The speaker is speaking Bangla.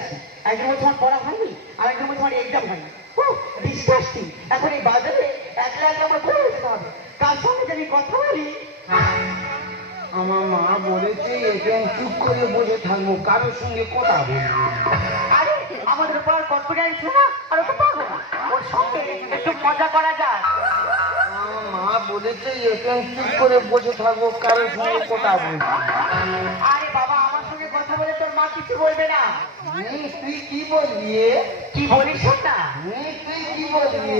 আসি। একদিন বলছে আমার পড়া হয়নি, আর একদিন বলছে আমার এক্সাম হয়নি। ও ডিসকাস্টিং। এখন এই বাজারে একলা একলা আমার পড়ে যেতে হবে, কার সঙ্গে জানি কথা বলি। আমার মা বলেছে এখানে চুপ করে বসে থাকবো, কারোর সঙ্গে কথা বলবো। আরে আমাদের উপর কনফিডেন্স না, আর ওকে পাবো না, ওর সঙ্গে একটু মজা করা যায়। আমার মা বলেছে এখানে চুপ করে বসে থাকবো, কারোর সঙ্গে কথা বলবো। আরে বাবা, আমার সঙ্গে কথা বলে তোর মা কিছু বলবে না। তুই কি বলবি? কি বলিস শোন না। তুই কি বলবি?